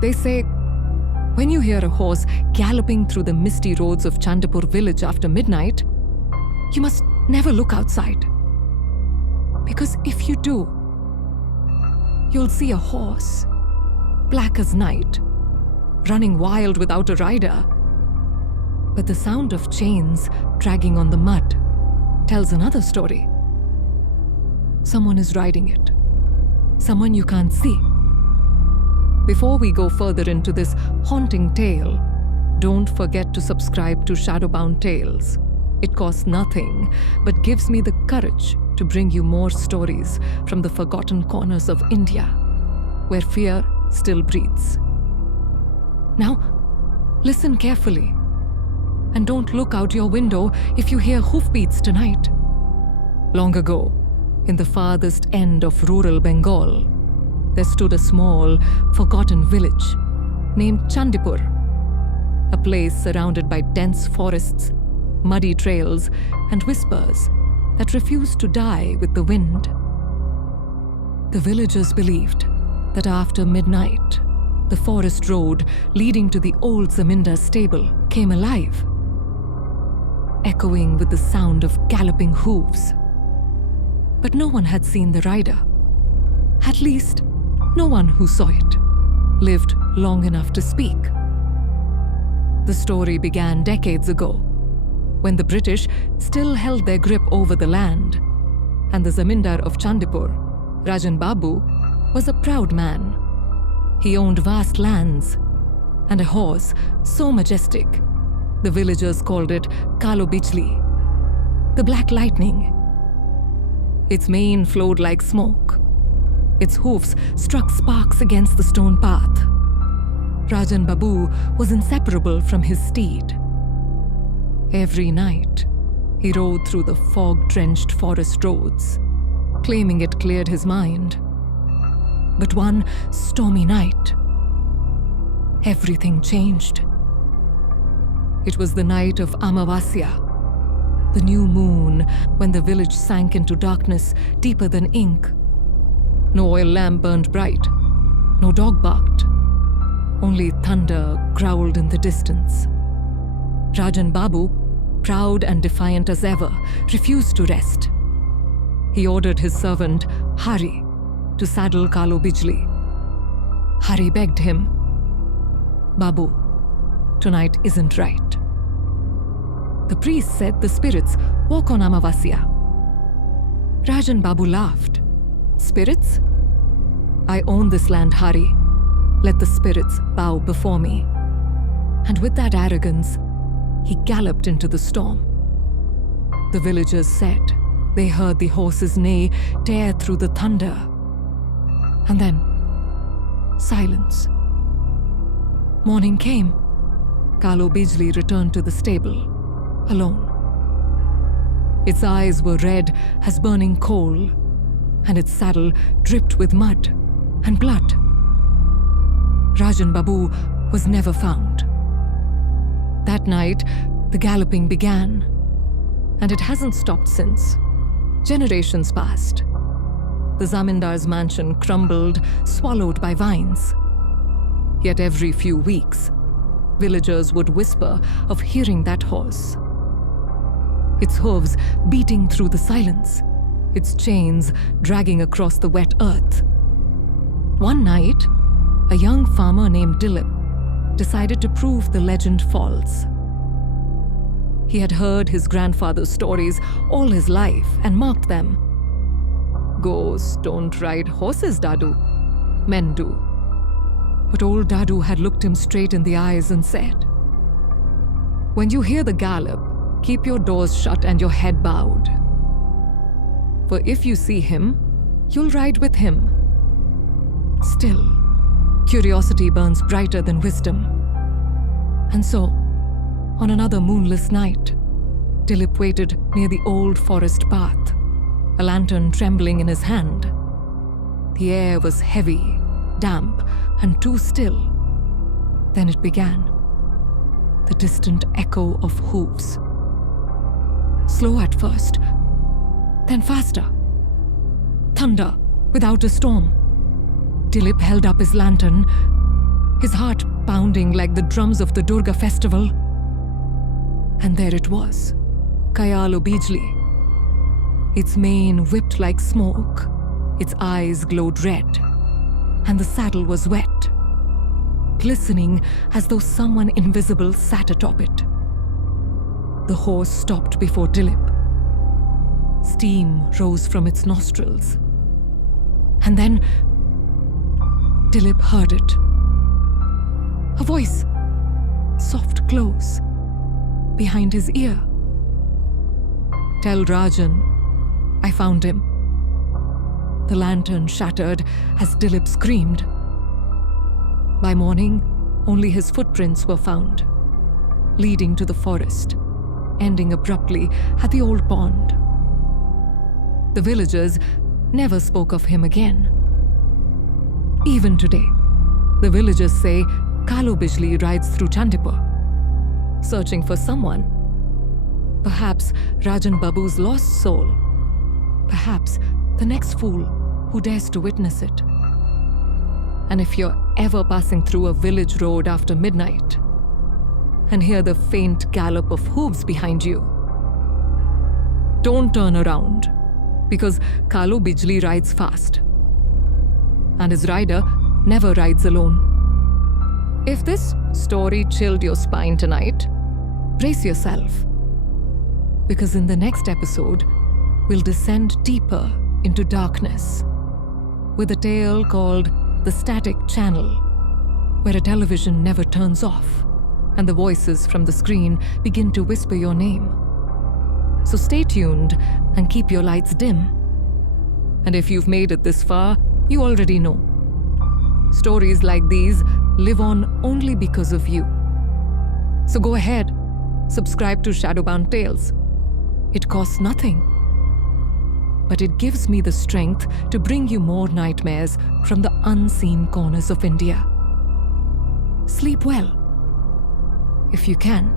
They say, when you hear a horse galloping through the misty roads of Chandipur village after midnight, you must never look outside. Because if you do, you'll see a horse, black as night, running wild without a rider. But the sound of chains dragging on the mud tells another story. Someone is riding it. Someone you can't see. Before we go further into this haunting tale, don't forget to subscribe to Shadowbound Tales. It costs nothing, but gives me the courage to bring you more stories from the forgotten corners of India, where fear still breathes. Now, listen carefully, and don't look out your window if you hear hoofbeats tonight. Long ago, in the farthest end of rural Bengal, there stood a small, forgotten village named Chandipur, a place surrounded by dense forests, muddy trails, and whispers that refused to die with the wind. The villagers believed that after midnight, the forest road leading to the old Zamindar stable came alive, echoing with the sound of galloping hooves. But no one had seen the rider. At least, no one who saw it lived long enough to speak. The story began decades ago, when the British still held their grip over the land, and the Zamindar of Chandipur, Rajen Babu, was a proud man. He owned vast lands and a horse so majestic, the villagers called it Kaalo Bijli, the Black Lightning. Its mane flowed like smoke. Its hoofs struck sparks against the stone path. Rajen Babu was inseparable from his steed. Every night, he rode through the fog-drenched forest roads, claiming it cleared his mind. But one stormy night, everything changed. It was the night of Amavasya, the new moon, when the village sank into darkness deeper than ink. No oil lamp burned bright, no dog barked. Only thunder growled in the distance. Rajen Babu, proud and defiant as ever, refused to rest. He ordered his servant, Hari, to saddle Kaalo Bijli. Hari begged him, "Babu, tonight isn't right." The priest said the spirits walk on Amavasya. Rajen Babu laughed. "Spirits? I own this land, Hari. Let the spirits bow before me." And with that arrogance, he galloped into the storm. The villagers said they heard the horse's neigh tear through the thunder. And then, silence. Morning came. Kaalo Bijli returned to the stable, alone. Its eyes were red as burning coal, and its saddle dripped with mud and blood. Rajen Babu was never found. That night, the galloping began, and it hasn't stopped since. Generations passed. The Zamindar's mansion crumbled, swallowed by vines. Yet every few weeks, villagers would whisper of hearing that horse. Its hooves beating through the silence, its chains dragging across the wet earth. One night, a young farmer named Dilip decided to prove the legend false. He had heard his grandfather's stories all his life and mocked them. "Ghosts don't ride horses, Dadu. Men do." But old Dadu had looked him straight in the eyes and said, "When you hear the gallop, keep your doors shut and your head bowed. For if you see him, you'll ride with him." Still, curiosity burns brighter than wisdom. And so, on another moonless night, Dilip waited near the old forest path, a lantern trembling in his hand. The air was heavy, damp, and too still. Then it began. The distant echo of hooves. Slow at first, then faster. Thunder without a storm. Dilip held up his lantern, his heart pounding like the drums of the Durga festival. And there it was, Kaalo Bijli. Its mane whipped like smoke, its eyes glowed red, and the saddle was wet, glistening as though someone invisible sat atop it. The horse stopped before Dilip. Steam rose from its nostrils. And then Dilip heard it. A voice, soft close, behind his ear. "Tell Rajan, I found him." The lantern shattered as Dilip screamed. By morning, only his footprints were found, leading to the forest, ending abruptly at the old pond. The villagers never spoke of him again. Even today, the villagers say Kaalo Bijli rides through Chandipur, searching for someone. Perhaps Rajen Babu's lost soul. Perhaps the next fool who dares to witness it. And if you're ever passing through a village road after midnight and hear the faint gallop of hooves behind you, don't turn around, because Kaalo Bijli rides fast. And his rider never rides alone. If this story chilled your spine tonight, brace yourself. Because in the next episode, we'll descend deeper into darkness with a tale called The Static Channel, where a television never turns off and the voices from the screen begin to whisper your name. So stay tuned and keep your lights dim. And if you've made it this far, you already know. Stories like these live on only because of you. So go ahead, subscribe to Shadowbound Tales. It costs nothing. But it gives me the strength to bring you more nightmares from the unseen corners of India. Sleep well, if you can.